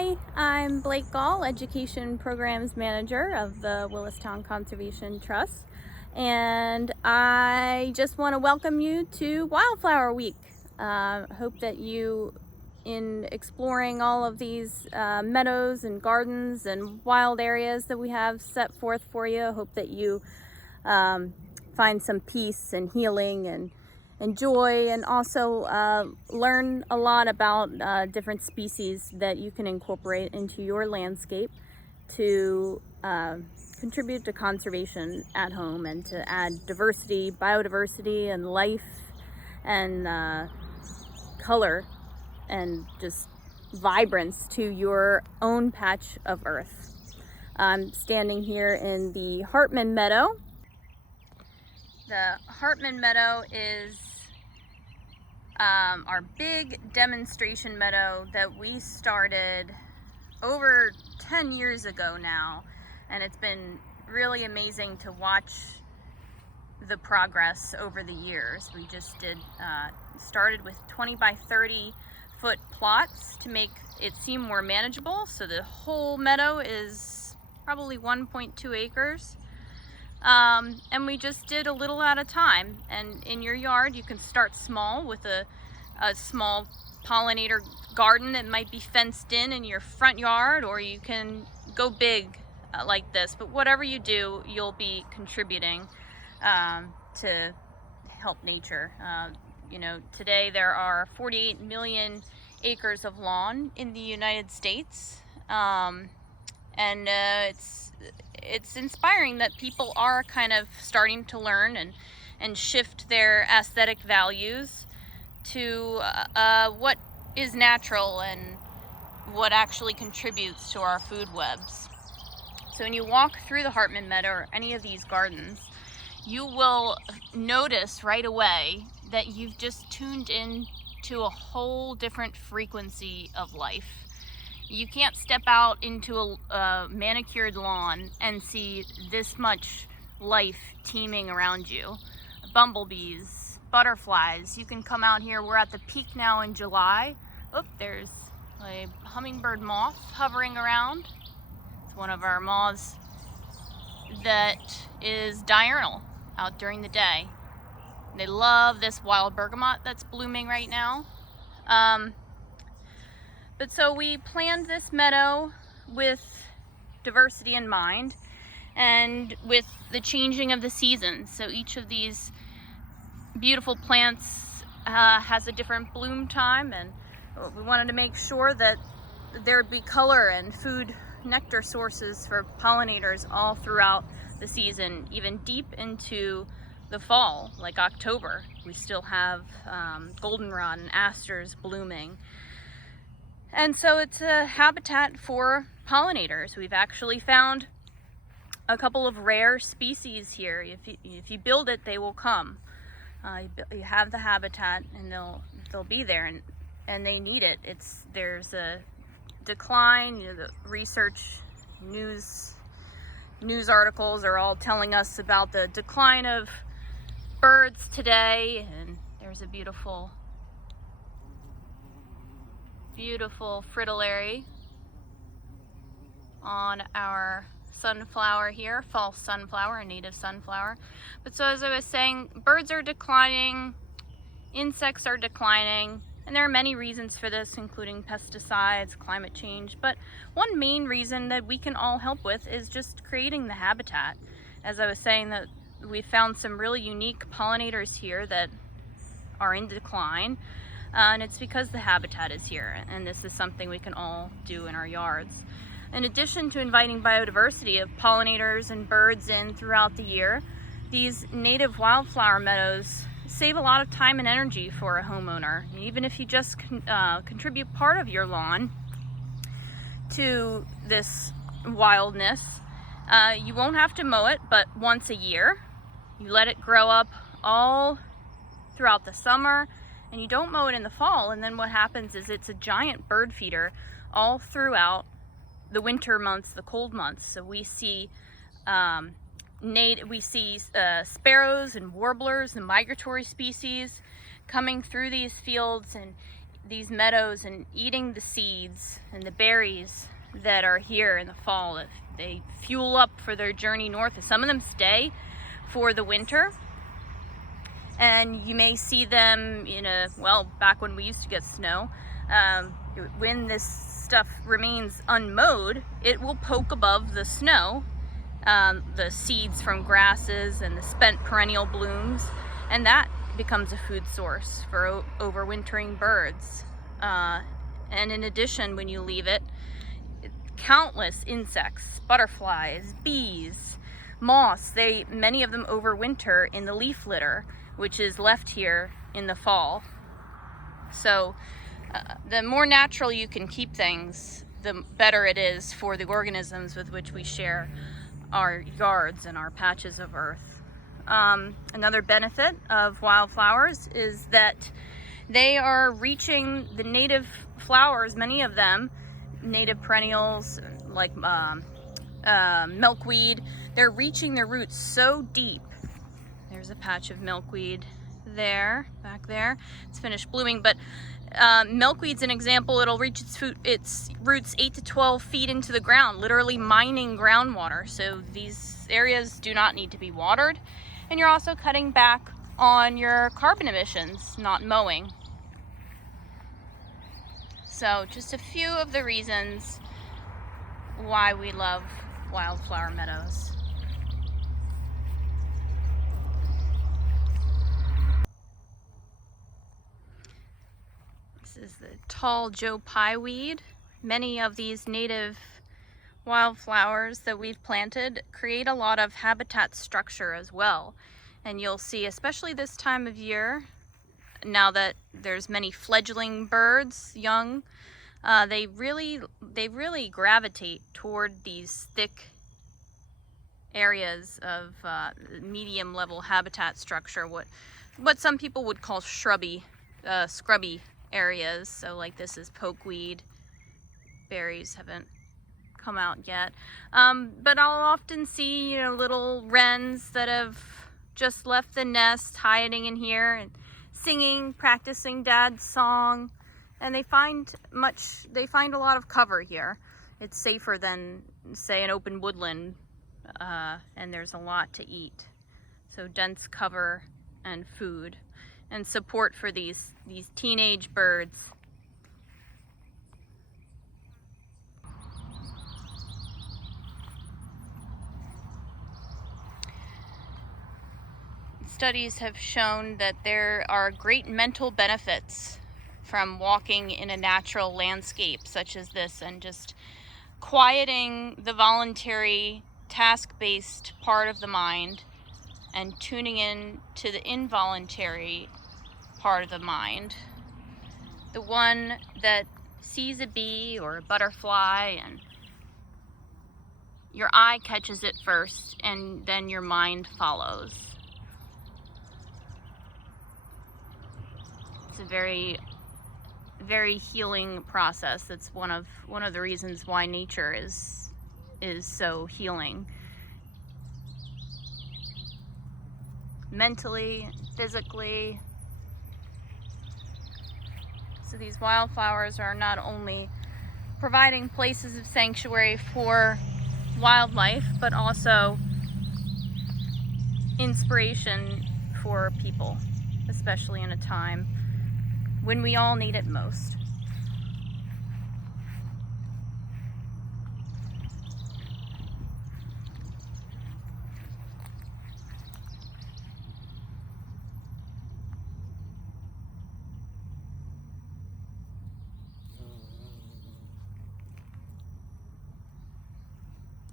Hi, I'm Blake Goll, Education Programs Manager of the Willistown Conservation Trust, and I just want to welcome you to Wildflower Week. Hope that you, in exploring all of these meadows and gardens and wild areas that we have set forth for you, hope that you find some peace and healing and joy, and also learn a lot about different species that you can incorporate into your landscape to contribute to conservation at home and to add diversity, biodiversity, and life and color and just vibrance to your own patch of earth. I'm standing here in the Hartman Meadow. The Hartman Meadow is our big demonstration meadow that we started over 10 years ago now, and it's been really amazing to watch the progress over the years. We just started with 20 by 30 foot plots to make it seem more manageable, so the whole meadow is probably 1.2 acres. And we just did a little at a time. And in your yard, you can start small with a small pollinator garden that might be fenced in your front yard, or you can go big like this. But whatever you do, you'll be contributing to help nature. You know, today there are 48 million acres of lawn in the United States. And it's inspiring that people are kind of starting to learn and shift their aesthetic values to what is natural and what actually contributes to our food webs. So when you walk through the Hartman Meadow or any of these gardens, you will notice right away that you've just tuned in to a whole different frequency of life. You can't step out into a manicured lawn and see this much life teeming around you. Bumblebees, butterflies. You can come out here. We're at the peak now in July. Oh, there's a hummingbird moth hovering around. It's one of our moths that is diurnal out during the day. They love this wild bergamot that's blooming right now. But so we planned this meadow with diversity in mind and with the changing of the seasons. So each of these beautiful plants has a different bloom time, and we wanted to make sure that there'd be color and food nectar sources for pollinators all throughout the season, even deep into the fall, like October. We still have goldenrod and asters blooming. And so it's a habitat for pollinators. We've actually found a couple of rare species here. If you build it, they will come. You have the habitat, and they'll be there, and they need it. There's a decline. You know, the research news articles are all telling us about the decline of birds today, and there's a beautiful fritillary on our sunflower here, false sunflower, a native sunflower. But so as I was saying, birds are declining, insects are declining, and there are many reasons for this, including pesticides, climate change. But one main reason that we can all help with is just creating the habitat. As I was saying, that we found some really unique pollinators here that are in decline. And it's because the habitat is here, and this is something we can all do in our yards. In addition to inviting biodiversity of pollinators and birds in throughout the year, these native wildflower meadows save a lot of time and energy for a homeowner. Even if you just contribute part of your lawn to this wildness, you won't have to mow it but once a year. You let it grow up all throughout the summer, and you don't mow it in the fall, and then what happens is it's a giant bird feeder all throughout the winter months, the cold months. So we see sparrows and warblers and migratory species coming through these fields and these meadows and eating the seeds and the berries that are here in the fall. They fuel up for their journey north. Some of them stay for the winter, and you may see them back when we used to get snow, when this stuff remains unmowed, it will poke above the snow, the seeds from grasses and the spent perennial blooms, and that becomes a food source for overwintering birds. And in addition, when you leave it, countless insects, butterflies, bees, moths, many of them overwinter in the leaf litter, which is left here in the fall. So the more natural you can keep things, the better it is for the organisms with which we share our yards and our patches of earth. Another benefit of wildflowers is that they are reaching the native flowers, many of them, native perennials like milkweed. They're reaching their roots so deep. There's a patch of milkweed there, back there. It's finished blooming, but milkweed's an example. It'll reach its roots 8 to 12 feet into the ground, literally mining groundwater. So these areas do not need to be watered. And you're also cutting back on your carbon emissions, not mowing. So just a few of the reasons why we love wildflower meadows. This is the tall Joe Pye weed. Many of these native wildflowers that we've planted create a lot of habitat structure as well. And you'll see, especially this time of year, now that there's many fledgling birds, young, they really gravitate toward these thick areas of medium level habitat structure, what some people would call scrubby areas. So like this is pokeweed. Berries haven't come out yet. But I'll often see, little wrens that have just left the nest hiding in here and singing, practicing Dad's song, and they find a lot of cover here. It's safer than, say, an open woodland, and there's a lot to eat. So dense cover and food and support for these teenage birds. Studies have shown that there are great mental benefits from walking in a natural landscape such as this, and just quieting the voluntary task-based part of the mind and tuning in to the involuntary part of the mind, the one that sees a bee or a butterfly and your eye catches it first and then your mind follows. It's a very, very healing process. That's one of the reasons why nature is so healing. Mentally, physically. So these wildflowers are not only providing places of sanctuary for wildlife, but also inspiration for people, especially in a time when we all need it most.